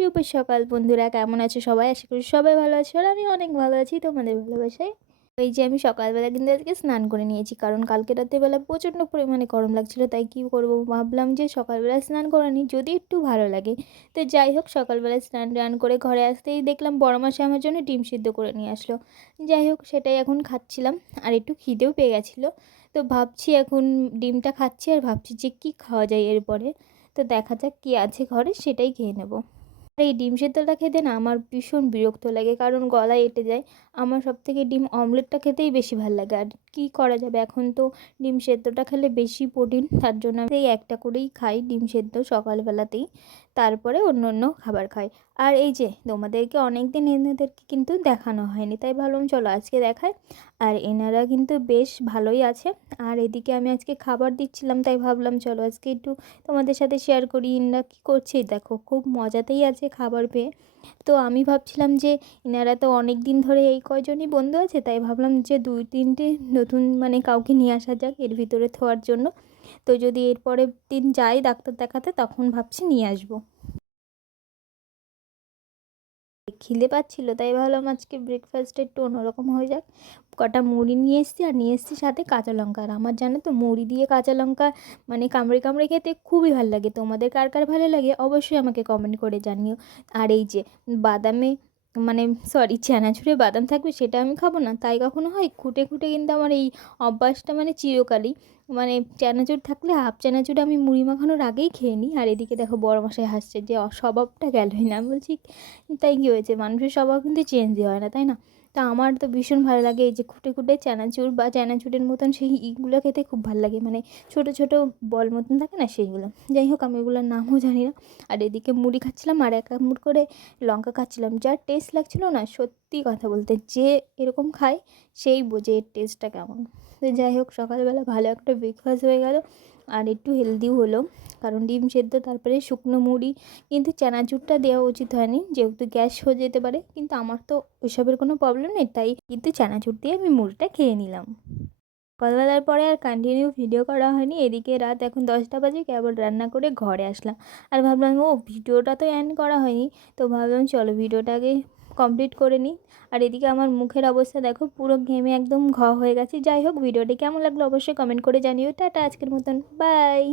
শুভ সকাল বন্ধুরা, কেমন আছো সবাই? আশা করি সবাই ভালো আছো আর আমি অনেক ভালো আছি তোমাদের ভালোবাসায়। এই যে আমি সকালবেলা কিন্তু আজকে স্নান করে নিয়েছি, কারণ কালকে রাত্রেবেলা প্রচণ্ড পরিমাণে গরম লাগছিল। তাই কি করব, ভাবলাম যে সকালবেলা স্নান করে নিই, যদি একটু ভালো লাগে। তো যাই হোক, সকালবেলা স্নান টান করে ঘরে আসতেই দেখলাম বড় মাসি আমার জন্য ডিম সিদ্ধ করে নিয়ে আসলো। যাই হোক, সেটাই এখন খাচ্ছিলাম আর একটু খিদেও পেয়ে গেছিলো। তো ভাবছি এখন ডিমটা খাচ্ছি আর ভাবছি যে কী খাওয়া যায় এরপরে। তো দেখা যাক কী আছে ঘরে, সেটাই খেয়ে নেব। আর এই ডিম সেদ্ধটা খেতে না আমার ভীষণ বিরক্ত লাগে, কারণ গলায় এঁটে যায়। আমার সবথেকে ডিম অমলেটটা খেতেই বেশি ভালো লাগে। আর কী করা যাবে, এখন তো ডিম সেদ্ধটা খেলে বেশি প্রোটিন, তার জন্য আমি এই একটা করেই খাই ডিম সেদ্ধ সকালবেলাতেই। তারপরে অন্য অন্য খাবার খাই। আর এই যে তোমাদেরকে অনেক দিন এনাদেরকে কিন্তু দেখানো হয়নি, তাই ভাবলাম চলো আজকে দেখাই। আর এনারা কিন্তু বেশ ভালোই আছে। আর এদিকে আমি আজকে খাবার দিচ্ছিলাম, তাই ভাবলাম চলো আজকে একটু তোমাদের সাথে শেয়ার করি এনারা কী করছে। দেখো, খুব মজাতেই আছে খাবার পেয়ে। তো আমি ভাবছিলাম যে এনারা তো অনেক দিন ধরে এই কয়জনই বন্ধু আছে, তাই ভাবলাম যে 2-3টে নতুন মানে কাউকে নিয়ে আসা যাক এর ভিতরে থোয়ার জন্য। তো যদি এর পরের দিন যাই ডাক্তার দেখাতে, তখন ভাবছি নিয়ে আসবো। খিদে পাচ্ছিল, তাই ভাবলাম আজকে ব্রেকফাস্টটা একটু অন্যরকম হয়ে যাক। কটা মুড়ি নিয়ে এসেছি আর নিয়ে এসেছি সাথে কাঁচা লঙ্কা। আর আমার জানো তো মুড়ি দিয়ে কাঁচা লঙ্কা মানে কামড়ে কামড়ে খেতে খুবই ভালো লাগে। তোমাদের কার কার ভালো লাগে অবশ্যই আমাকে কমেন্ট করে জানিও। আর এই যে বাদামে মানে সরি চানাচুরে বাদাম থাকবে সেটা আমি খাবো না, তাই কখনো হয়? খুঁটে খুঁটে কিন্তু আমার এই অভ্যাসটা মানে চিরকালই। মানে চানাচুর থাকলে হাফ চানাচুর আমি মুড়ি মাখানোর আগেই খেয়ে নিই। আর এদিকে দেখো বড় মশাই হাসছে যে স্বভাবটা গেলই না। আমি বলছি তাই কী হয়েছে, মানুষের স্বভাব কিন্তু চেঞ্জই হয় না, তাই না? তা আমার তো ভীষণ ভালো লাগে এই যে খুঁটে খুঁটে চানাচুর বা চানাচুরের মতন সেই ইগুলো খেতে খুব ভালো লাগে। মানে ছোটো ছোটো বল মতন থাকে না সেইগুলো। যাই হোক, আমি এগুলোর নামও জানি না। আর এদিকে মুড়ি খাচ্ছিলাম আর এক মুঠ করে লঙ্কা খাচ্ছিলাম, যার টেস্ট লাগছিল না, সত্যি কথা বলতে যে এরকম খায় সেই বোঝে এর টেস্টটা কেমন। তো যাই হোক, সকালবেলা ভালো একটা ব্রেকফাস্ট হয়ে গেল আর একটু হেলদিও হলো, কারণ ডিম সেদ্ধ তারপরে শুকনো মুড়ি। কিন্তু চানাচুরটা দেওয়া উচিত হয়নি, যেহেতু গ্যাস হয়ে যেতে পারে। কিন্তু আমার তো ওইসবের কোনো প্রবলেম নেই, তাই কিন্তু চানাচুর দিয়ে আমি মুড়িটা খেয়ে নিলাম। সকালবেলার পরে আর কন্টিনিউ ভিডিও করা হয়নি। এদিকে রাত এখন 10টা বাজে, কেবল রান্না করে ঘরে আসলাম। আর ভাবলাম ও ভিডিওটা তো এন্ড করা হয়নি, তো ভাবলাম চলো ভিডিওটাকে কমপ্লিট করে নিই। আর এদিকে আমার মুখের অবস্থা দেখো, পুরো ঘেমে একদম হয়ে গেছে। যাই হোক, ভিডিওটি কেমন লাগলো অবশ্যই কমেন্ট করে জানিও। টাটা, আজকের মতন বাই।